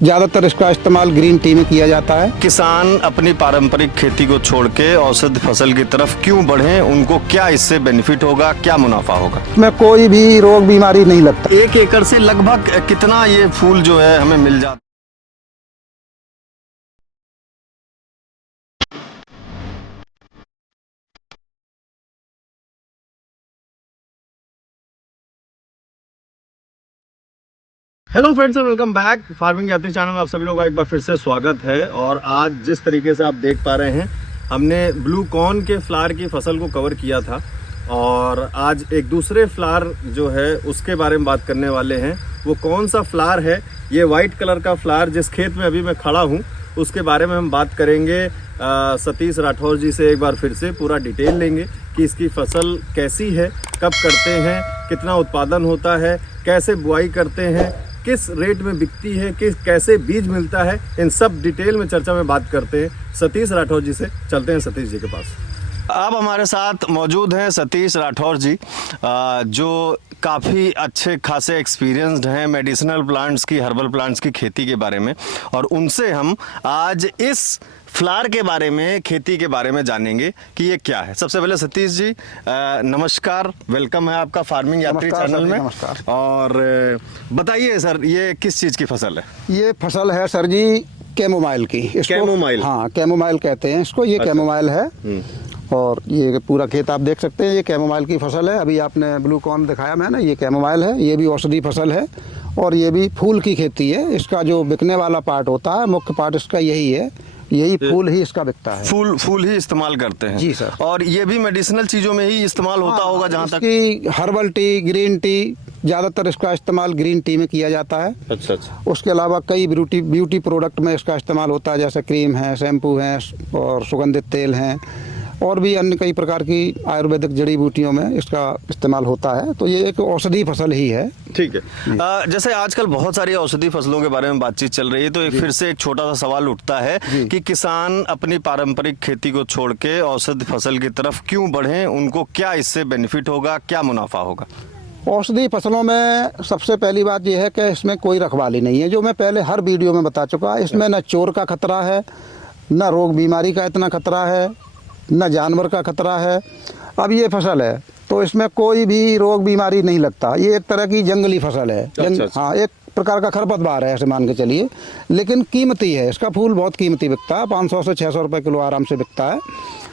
ज्यादातर इसका इस्तेमाल ग्रीन टी में किया जाता है। किसान अपनी पारंपरिक खेती को छोड़ के औषधि फसल की तरफ क्यों बढ़े, उनको क्या इससे बेनिफिट होगा, क्या मुनाफा होगा? इसमें कोई भी रोग बीमारी नहीं लगता। 1 एकड़ से लगभग कितना ये फूल जो है हमें मिल जाता? Hello friends, welcome back farming यात्री चैनल में आप सभी लोगों का एक बार फिर से स्वागत है। और आज जिस तरीके से आप देख पा रहे हैं, हमने ब्लू कॉर्न के फ्लावर की फसल को कवर किया था और आज एक दूसरे फ्लावर जो है उसके बारे में बात करने वाले हैं। वो कौन सा फ्लावर है? ये वाइट कलर का फ्लावर जिस खेत में अभी मैं खड़ा हूँ उसके बारे में हम बात करेंगे। सतीश राठौर जी से एक बार फिर से पूरा डिटेल लेंगे कि इसकी फसल कैसी है, कब करते हैं, कितना उत्पादन होता है, कैसे बुआई करते हैं, किस रेट में बिकती है, कैसे बीज मिलता है, इन सब डिटेल में चर्चा में बात करते हैं सतीश राठौर जी से। चलते हैं सतीश जी के पास। अब हमारे साथ मौजूद हैं सतीश राठौर जी, जो काफ़ी अच्छे खासे एक्सपीरियंस्ड हैं मेडिसिनल प्लांट्स की, हर्बल प्लांट्स की खेती के बारे में, और उनसे हम आज इस फ्लावर के बारे में, खेती के बारे में जानेंगे कि ये क्या है। सबसे पहले सतीश जी नमस्कार, वेलकम है आपका फार्मिंग यात्री चैनल में। नमस्कार। और बताइए सर, ये किस चीज़ की फसल है? ये फसल है सर जी कैमोमाइल की। कैमोमाइल? हाँ, कैमोमाइल कहते हैं इसको। ये अच्छा। कैमोमाइल है और ये पूरा खेत आप देख सकते हैं। ये कैमोमाइल की फसल है। अभी आपने ब्लू कॉर्न दिखाया मैंने, ये कैमोमाइल है। ये भी औषधि फसल है और ये भी फूल की खेती है। इसका जो बिकने वाला पार्ट होता है, मुख्य पार्ट इसका यही है, यही फूल ही इसका बिकता है। फूल ही इस्तेमाल करते हैं? जी सर। और ये भी मेडिसिनल चीजों में ही इस्तेमाल होता होगा जहाँ तक? इसकी हर्बल टी, ग्रीन टी, ज्यादातर इसका इस्तेमाल ग्रीन टी में किया जाता है। अच्छा अच्छा। उसके अलावा कई ब्यूटी प्रोडक्ट में इसका इस्तेमाल होता है, जैसे क्रीम है, शैम्पू है और सुगंधित तेल हैं, और भी अन्य कई प्रकार की आयुर्वेदिक जड़ी बूटियों में इसका इस्तेमाल होता है। तो ये एक औषधि फसल ही है। ठीक है। जैसे आजकल बहुत सारी औषधि फसलों के बारे में बातचीत चल रही है, तो फिर से एक छोटा सा सवाल उठता है कि किसान अपनी पारंपरिक खेती को छोड़ के औषधि फसल की तरफ क्यों बढ़े, उनको क्या इससे बेनिफिट होगा, क्या मुनाफा होगा? औषधि फसलों में सबसे पहली बात यह है कि इसमें कोई रखवाली नहीं है, जो मैं पहले हर वीडियो में बता चुका। इसमें न चोर का खतरा है, न रोग बीमारी का इतना खतरा है, न जानवर का खतरा है। अब ये फसल है तो इसमें कोई भी रोग बीमारी नहीं लगता। ये एक तरह की जंगली फसल है। अच्छा। हाँ, एक प्रकार का खरपतवार है ऐसे मान के चलिए, लेकिन कीमती है। इसका फूल बहुत कीमती बिकता है, 500 से 600 रुपए किलो आराम से बिकता है।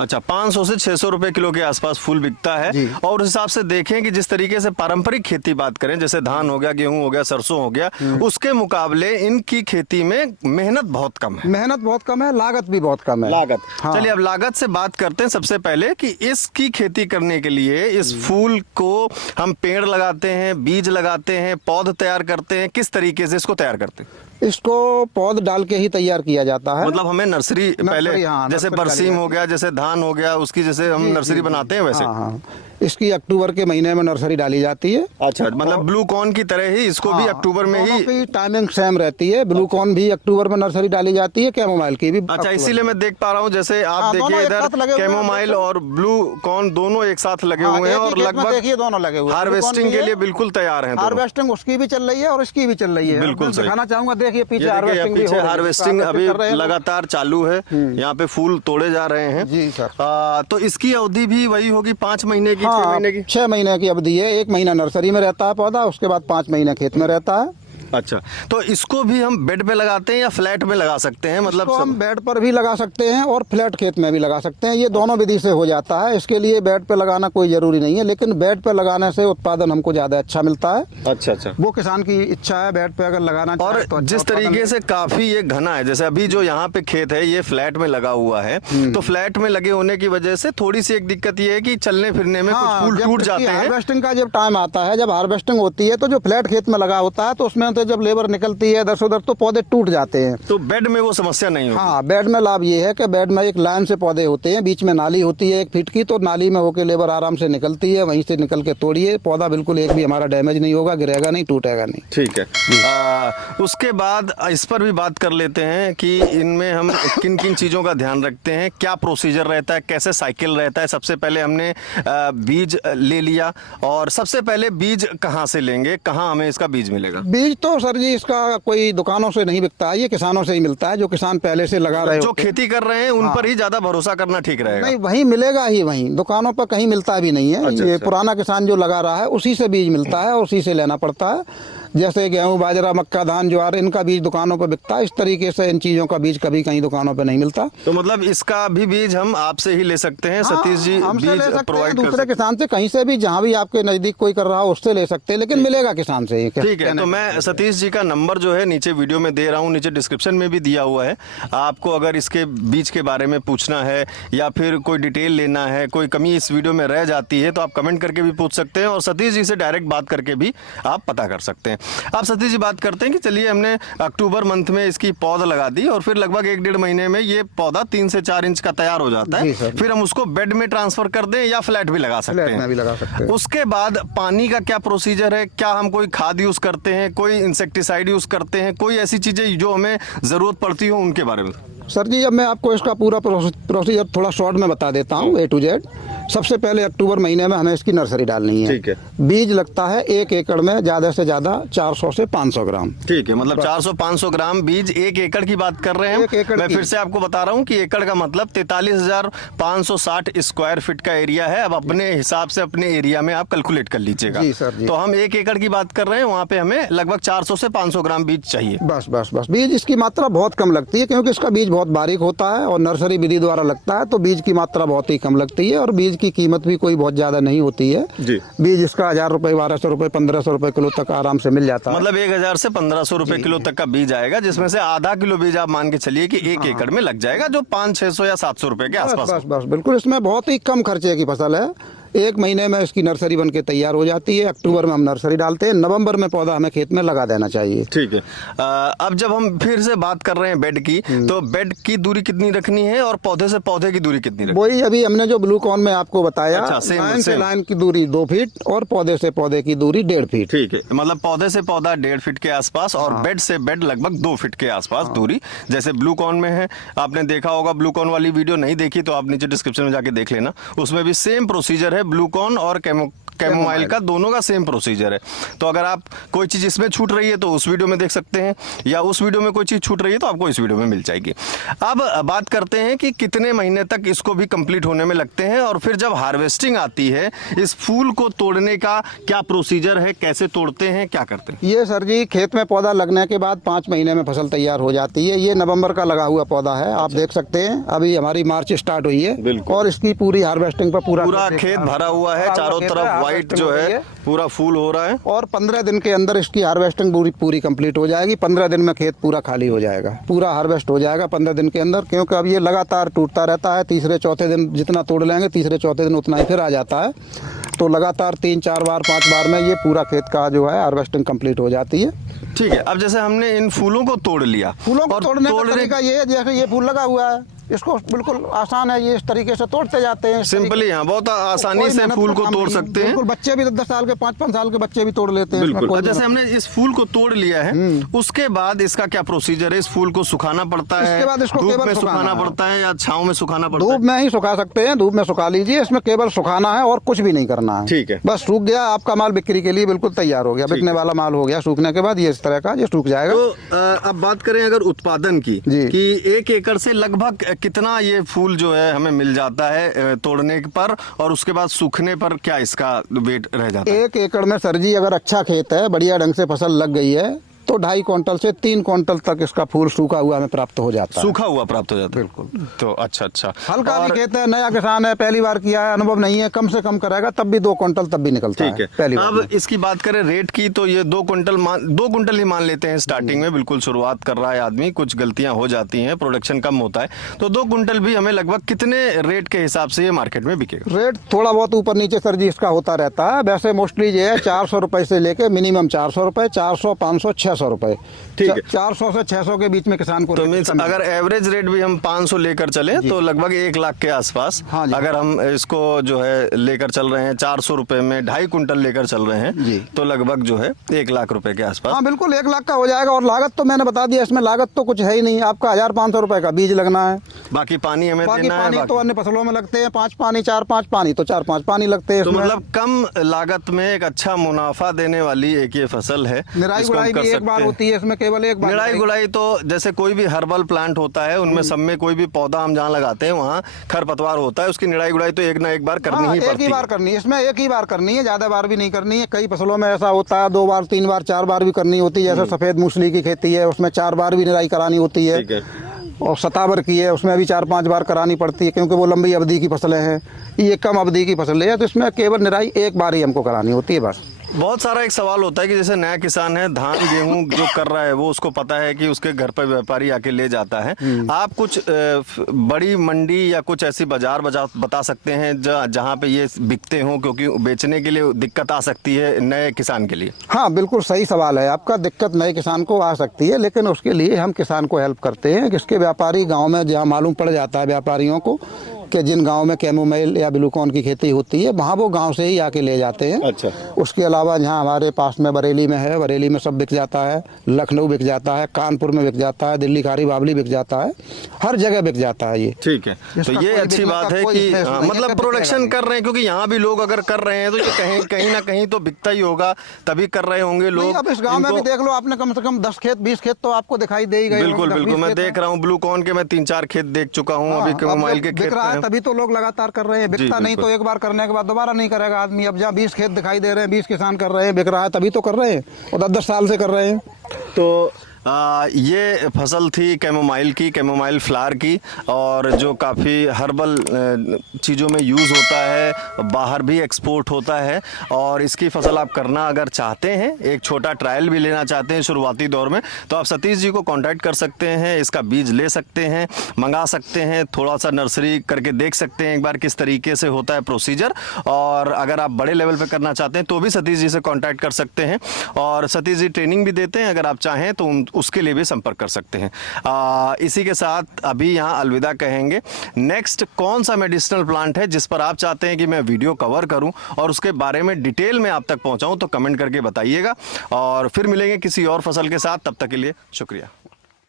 अच्छा, 500 से 600 रुपए किलो के आसपास फूल बिकता है। और उस हिसाब से देखें कि जिस तरीके से पारंपरिक खेती बात करें, जैसे धान हो गया, गेहूं हो गया, सरसों हो गया, उसके मुकाबले इनकी खेती में मेहनत बहुत कम है। मेहनत बहुत कम है, लागत भी बहुत कम है। लागत? हाँ। चलिए अब लागत से बात करते हैं। सबसे पहले कि इसकी खेती करने के लिए इस फूल को हम पेड़ लगाते हैं, बीज लगाते हैं, पौध तैयार करते हैं, किस तरीके से इसको तैयार करते हैं? इसको पौध डाल के ही तैयार किया जाता है। मतलब हमें नर्सरी पहले, हाँ, जैसे बरसीम हो गया, जैसे धान हो गया, उसकी जैसे हम नर्सरी बनाते हैं वैसे? हाँ, हाँ। इसकी अक्टूबर के महीने में नर्सरी डाली जाती है। अच्छा, मतलब ब्लू कॉर्न की तरह ही इसको भी अक्टूबर में ही टाइमिंग सेम रहती है। ब्लू कॉर्न भी अक्टूबर में नर्सरी डाली जाती है, कैमोमाइल की भी। अच्छा, इसीलिए मैं देख पा रहा हूँ, जैसे आप देखिए इधर कैमोमाइल और ब्लू कॉर्न दोनों एक साथ लगे हुए हैं और लगभग देखिए दोनों लगे हुए हैं। हार्वेस्टिंग के लिए बिल्कुल तैयार हैं। हार्वेस्टिंग उसकी भी चल रही है और इसकी भी चल रही है। बिल्कुल दिखाना चाहूंगा, देखिए पीछे हार्वेस्टिंग अभी लगातार चालू है। यहाँ पे फूल तोड़े जा रहे हैं। जी सर। तो इसकी अवधि भी वही होगी 5 महीने की, 6 महीने की? 6 महीने की अवधि है। 1 महीना नर्सरी में रहता है पौधा, उसके बाद 5 महीने खेत में रहता है। अच्छा, तो इसको भी हम बेड पे लगाते हैं या फ्लैट में लगा सकते हैं? मतलब हम बेड पर भी लगा सकते हैं और फ्लैट खेत में भी लगा सकते हैं। ये दोनों विधि से हो जाता है। इसके लिए बेड पे लगाना कोई जरूरी नहीं है, लेकिन बेड पे लगाने से उत्पादन हमको ज्यादा अच्छा मिलता है। अच्छा अच्छा। वो किसान की इच्छा है बेड पे अगर लगाना। और तो जिस तरीके से काफी ये घना है, जैसे अभी जो यहाँ पे खेत है ये फ्लैट में लगा हुआ है, तो फ्लैट में लगे होने की वजह से थोड़ी सी एक दिक्कत ये है कि चलने फिरने में कुछ फूल टूट जाते हैं। हार्वेस्टिंग का जब टाइम आता है, जब हार्वेस्टिंग होती है, तो जो फ्लैट खेत में लगा होता है तो उसमें तो जब लेबर निकलती है इधर से उधर तो पौधे टूट जाते हैं। तो बेड में वो समस्या नहीं होती? हाँ, बेड में लाभ ये है कि बेड में एक लाइन से पौधे होते हैं, बीच में नाली होती है 1 फीट की, तो नाली में होके लेबर आराम से निकलती है, वहीं से निकल के तोड़िए। पौधा बिल्कुल एक भी हमारा डैमेज नहीं होगा, गिरेगा नहीं, टूटेगा नहीं। ठीक है। उसके बाद इस पर भी बात कर लेते हैं कि इनमें हम किन किन चीज़ों का ध्यान रखते हैं, क्या प्रोसीजर रहता है, कैसे साइकिल रहता है। सबसे पहले हमने बीज ले लिया, और सबसे पहले बीज कहाँ से लेंगे, कहाँ हमें इसका बीज मिलेगा? बीज तो सर जी इसका कोई दुकानों से नहीं बिकता है, ये किसानों से ही मिलता है, जो किसान पहले से लगा रहे जो होते हैं। खेती कर रहे हैं उन पर ही ज्यादा भरोसा करना ठीक रहेगा। नहीं, वहीं मिलेगा ही, वहीं दुकानों पर कहीं मिलता भी नहीं है। अच्छा, ये अच्छा। पुराना किसान जो लगा रहा है उसी से बीज मिलता है, उसी से लेना पड़ता है। जैसे गेहूं, बाजरा, मक्का, धान, ज्वार, इनका बीज दुकानों पर बिकता है, इस तरीके से इन चीजों का बीज कभी कहीं दुकानों पर नहीं मिलता। तो मतलब इसका भी बीज हम आपसे ही ले सकते हैं, सतीश जी हमसे ले बीज सकते हैं, प्रोवाइड कर दूसरे सकते किसान से, कहीं से भी, जहां भी आपके नजदीक कोई कर रहा हो उससे ले सकते हैं, लेकिन मिलेगा किसान से ही। हैं। ठीक है, तो मैं सतीश जी का नंबर जो है नीचे वीडियो में दे रहा हूँ, नीचे डिस्क्रिप्शन में भी दिया हुआ है। आपको अगर इसके बीज के बारे में पूछना है या फिर कोई डिटेल लेना है, कोई कमी इस वीडियो में रह जाती है, तो आप कमेंट करके भी पूछ सकते हैं और सतीश जी से डायरेक्ट बात करके भी आप पता कर सकते हैं। आप सतीश जी बात करते हैं कि चलिए हमने अक्टूबर मंथ में इसकी पौध लगा दी और फिर लगभग 1-1.5 महीने में ये पौधा 3 से 4 इंच का तैयार हो जाता जी है। सर। फिर हम उसको बेड में ट्रांसफर कर दें या फ्लैट भी लगा सकते फ्लैट में भी लगा सकते हैं। हैं। उसके बाद पानी का क्या प्रोसीजर है, क्या हम कोई खाद यूज करते हैं, कोई इंसेक्टिसाइड यूज करते हैं, कोई ऐसी चीजें जो हमें जरूरत पड़ती हो उनके बारे में? सर जी, अब मैं आपको इसका पूरा प्रोसीजर थोड़ा शॉर्ट में बता देता हूँ, A to Z। सबसे पहले अक्टूबर महीने में हमें इसकी नर्सरी डालनी है। ठीक है। बीज लगता है 1 एकड़ में ज्यादा से ज्यादा 400 से 500 ग्राम। ठीक है, मतलब 400-500 ग्राम बीज 1 एकड़ की बात कर रहे हैं। 1 एकड़ मैं की। फिर से आपको बता रहा हूँ कि एकड़ का मतलब 43,560 स्क्वायर फीट का एरिया है। अब अपने हिसाब से अपने एरिया में आप कैलकुलेट कर लीजिएगा। जी सर जी। तो हम 1 एकड़ की बात कर रहे हैं, वहाँ पे हमें लगभग 400 से 500 ग्राम बीज चाहिए। बस बस बस, बीज इसकी मात्रा बहुत कम लगती है, क्योंकि इसका बीज बहुत बारीक होता है और नर्सरी विधि द्वारा लगता है, तो बीज की मात्रा बहुत ही कम लगती है और बीज की कीमत भी कोई बहुत ज्यादा नहीं होती है। जी। बीज इसका 1000 रुपए, 1200 रुपए, 1500 रुपए किलो तक आराम से मिल जाता है। मतलब 1000 से 1500 रुपए किलो तक का बीज आएगा, जिसमें से आधा किलो बीज आप मान के चलिए कि 1 एकड़ में लग जाएगा, जो 500-600 या 700 रुपए के बस आसपास। बस बस, बिल्कुल। इसमें बहुत ही कम खर्चे की फसल है। 1 महीने में इसकी नर्सरी बनके तैयार हो जाती है। अक्टूबर में हम नर्सरी डालते हैं, नवंबर में पौधा हमें खेत में लगा देना चाहिए। ठीक है। अब जब हम फिर से बात कर रहे हैं बेड की, तो बेड की दूरी कितनी रखनी है और पौधे से पौधे की दूरी कितनी रखनी वही अभी हमने जो ब्लू कॉर्न में आपको बताया, अच्छा, सेम, लाइन से सेम। लाइन की दूरी 2 फीट और पौधे से पौधे की दूरी 1.5 फीट। ठीक है, मतलब पौधे से पौधा 1.5 फीट के आसपास और बेड से बेड लगभग 2 फीट के आसपास दूरी, जैसे ब्लू कॉर्न में है। आपने देखा होगा, ब्लू कॉर्न वाली वीडियो नहीं देखी तो आप नीचे डिस्क्रिप्शन में जाके देख लेना, उसमें भी सेम प्रोसीजर है। ब्लू कॉर्न और कैमोमाइल का दोनों का सेम प्रोसीजर है। तो अगर आप कोई चीज इसमें छूट रही है तो उस वीडियो में देख सकते हैं, या उस वीडियो में कोई चीज छूट रही है तो आपको इस वीडियो में मिल जाएगी। अब बात करते हैं कि कितने महीने तक इसको भी कंप्लीट होने में लगते हैं, और फिर जब हार्वेस्टिंग आती है, इस फूल को तोड़ने का क्या प्रोसीजर है, कैसे तोड़ते हैं, क्या करते हैं? ये सर जी, खेत में पौधा लगने के बाद 5 महीने में फसल तैयार हो जाती है। ये नवंबर का लगा हुआ पौधा है, आप देख सकते हैं। अभी हमारी मार्च स्टार्ट हुई है बिल्कुल। और इसकी पूरी हार्वेस्टिंग पर पूरा खेत भरा हुआ है, चारों तरफ व्हाइट जो है पूरा फूल हो रहा है। और 15 दिन के अंदर इसकी हार्वेस्टिंग पूरी कंप्लीट हो जाएगी। 15 दिन में खेत पूरा खाली हो जाएगा, पूरा हार्वेस्ट हो जाएगा 15 दिन के अंदर, क्योंकि अब ये लगातार टूटता रहता है। तीसरे चौथे दिन जितना तोड़ लेंगे, तीसरे चौथे दिन उतना ही फिर आ जाता है। तो लगातार 3-4 बार 5 बार में ये पूरा खेत का जो है हार्वेस्टिंग कंप्लीट हो जाती है। ठीक है, अब जैसे हमने इन फूलों को तोड़ लिया, फूलों को और तोड़ने का तरीका ये है, जैसे ये फूल लगा हुआ है, इसको बिल्कुल आसान है, ये इस तरीके से तोड़ते जाते हैं। सिंपली, हाँ, बहुत आसानी कोई से मेहनत फूल का को काम तोड़ नहीं है। सकते हैं। बिल्कुल, बच्चे भी 10 साल के, 5-5 साल के बच्चे भी तोड़ लेते हैं। इसमें बिल्कुल। कोई जैसे मेहनत- हमने इस फूल को तोड़ लिया है, उसके बाद इसका क्या प्रोसीजर है? इस फूल को सुखाना पड़ता है, इसके बाद इसको धूप केवल में सुखाना सुखाना है। पड़ता है या छांव में सुखाना पड़ता धूप में ही सुखा सकते हैं, धूप में सुखा लीजिए। इसमें केवल सुखाना है और कुछ भी नहीं करना है। ठीक है। बस सूख गया, आपका माल बिक्री के लिए बिल्कुल तैयार हो गया, बिकने वाला माल हो गया। सूखने के बाद ये इस तरह का ये सूख जाएगा। तो अब बात करें अगर उत्पादन की, जी। कि 1 एकड़ से लगभग कितना ये फूल जो है हमें मिल जाता है तोड़ने पर, और उसके बाद सूखने पर क्या इसका वेट रह जाता है? 1 एकड़ में सर जी, अगर अच्छा खेत है, बढ़िया ढंग से फसल लग गई है, तो 2.5 क्विंटल से 3 क्विंटल तक इसका फूल सूखा हुआ हमें प्राप्त हो जाता है। सूखा हुआ प्राप्त हो जाता है, बिल्कुल। तो अच्छा। हल्का और- भी खेत है, नया किसान है, पहली बार किया है, अनुभव नहीं है, कम से कम करेगा तब भी 2 क्विंटल तब भी निकलता ठीक है। पहली बार अब में। इसकी बात करें रेट की, तो ये 2 क्विंटल ही मान लेते हैं स्टार्टिंग में। बिल्कुल शुरुआत कर रहा है आदमी, कुछ गलतियां हो जाती हैं, प्रोडक्शन कम होता है, तो 2 क्विंटल भी हमें लगभग कितने रेट के हिसाब से ये मार्केट में बिकेगा? रेट थोड़ा बहुत ऊपर नीचे सर जी इसका होता रहता है। वैसे मोस्टली ये है 400 रुपए से लेके मिनिमम 400 रुपए, 400, 500, 600 रुपए। ठीक है। 400 से 600 के बीच में किसान को तो रेट मीन्स मिलता है। अगर एवरेज रेट भी हम 500 लेकर चले तो लगभग 1 लाख के आसपास। हाँ जी। अगर हम इसको जो है लेकर चल रहे हैं 400 रुपए में 2.5 क्विंटल लेकर चल रहे हैं, जी। तो लगभग जो है 1 लाख रुपए के आसपास। हाँ बिल्कुल, 1 लाख का हो जाएगा। और लागत तो मैंने बता दिया, इसमें लागत तो कुछ है ही नहीं। आपका 1500 रुपए का बीज लगना है, बाकी पानी हमें बाकी देना पानी है। तो अन्य फसलों में लगते हैं 5 पानी, 4-5 पानी, तो 4-5 पानी लगते हैं तो इसमें। मतलब कम लागत में एक अच्छा मुनाफा देने वाली एक ये फसल है, निराई जिसको हम गुड़ाई कर भी 1 सकते बार होती है, इसमें केवल एक बार निराई गुड़ाई तो जैसे कोई भी हर्बल प्लांट होता है उनमें सब में कोई भी पौधा हम जहाँ लगाते हैं वहाँ खरपतवार होता है, उसकी निराई गुड़ाई तो एक ना एक बार करनी ही एक पड़ती ही बार करनी है, इसमें एक ही बार करनी है, ज्यादा बार भी नहीं करनी है। कई फसलों में ऐसा होता है 2 बार 3 बार 4 बार भी करनी होती है। जैसे सफेद मूंगफली की खेती है, उसमें 4 बार भी निराई करानी होती है। ठीक है। और सतावर की है, उसमें भी 4-5 बार करानी पड़ती है, क्योंकि वो लंबी अवधि की फसलें हैं, ये कम अवधि की फसलें हैं, तो इसमें केवल निराई एक बार ही हमको करानी होती है बस। बहुत सारा एक सवाल होता है कि जैसे नया किसान है, धान गेहूं जो कर रहा है वो उसको पता है कि उसके घर पर व्यापारी आके ले जाता है। आप कुछ बड़ी मंडी या कुछ ऐसी बाजार बता सकते हैं जहां पे ये बिकते हों, क्योंकि बेचने के लिए दिक्कत आ सकती है नए किसान के लिए। हाँ, बिल्कुल सही सवाल है आपका। दिक्कत नए किसान को आ सकती है, लेकिन उसके लिए हम किसान को हेल्प करते हैं। किसके व्यापारी गाँव में जहाँ मालूम पड़ जाता है व्यापारियों को कि जिन गांव में कैमोमाइल या ब्लूकॉन की खेती होती है, वहाँ वो गांव से ही आके ले जाते हैं। अच्छा। उसके अलावा जहाँ हमारे पास में बरेली में है, बरेली में सब बिक जाता है, लखनऊ बिक जाता है, कानपुर में बिक जाता है, दिल्ली खारी बावली बिक जाता है, हर जगह बिक जाता है ये। ठीक है, तो ये अच्छी बात है कि मतलब प्रोडक्शन कर रहे हैं, क्योंकि यहाँ भी लोग अगर कर रहे हैं तो ये कहीं ना कहीं तो बिकता ही होगा, तभी कर रहे होंगे लोग। अब इस गाँव में भी देख लो, आपने कम से कम 10 खेत 20 खेत तो आपको दिखाई दे ही गए। बिल्कुल बिल्कुल, मैं देख रहा हूँ ब्लूकॉन के, मैं 3-4 खेत देख चुका हूँ, अभी कैमोमाइल के खेत हैं। तभी तो लोग लगातार कर रहे हैं। बिकता नहीं तो एक बार करने के बाद दोबारा नहीं करेगा आदमी। अब जहाँ 20 खेत दिखाई दे रहे हैं, 20 किसान कर रहे हैं, बिक रहा है, तभी तो कर रहे हैं, और 10-10 साल से कर रहे हैं। तो ये फसल थी कैमोमाइल की, कैमोमाइल फ्लावर की, और जो काफ़ी हर्बल चीज़ों में यूज़ होता है, बाहर भी एक्सपोर्ट होता है। और इसकी फसल आप करना अगर चाहते हैं, एक छोटा ट्रायल भी लेना चाहते हैं शुरुआती दौर में, तो आप सतीश जी को कांटेक्ट कर सकते हैं, इसका बीज ले सकते हैं, मंगा सकते हैं, थोड़ा सा नर्सरी करके देख सकते हैं एक बार किस तरीके से होता है प्रोसीजर। और अगर आप बड़े लेवल पर करना चाहते हैं तो भी सतीश जी से कॉन्टैक्ट कर सकते हैं, और सतीश जी ट्रेनिंग भी देते हैं, अगर आप चाहें तो उसके लिए भी संपर्क कर सकते हैं। इसी के साथ अभी यहाँ अलविदा कहेंगे। नेक्स्ट कौन सा मेडिसिनल प्लांट है जिस पर आप चाहते हैं कि मैं वीडियो कवर करूं और उसके बारे में डिटेल में आप तक पहुंचाऊं, तो कमेंट करके बताइएगा, और फिर मिलेंगे किसी और फसल के साथ। तब तक के लिए शुक्रिया।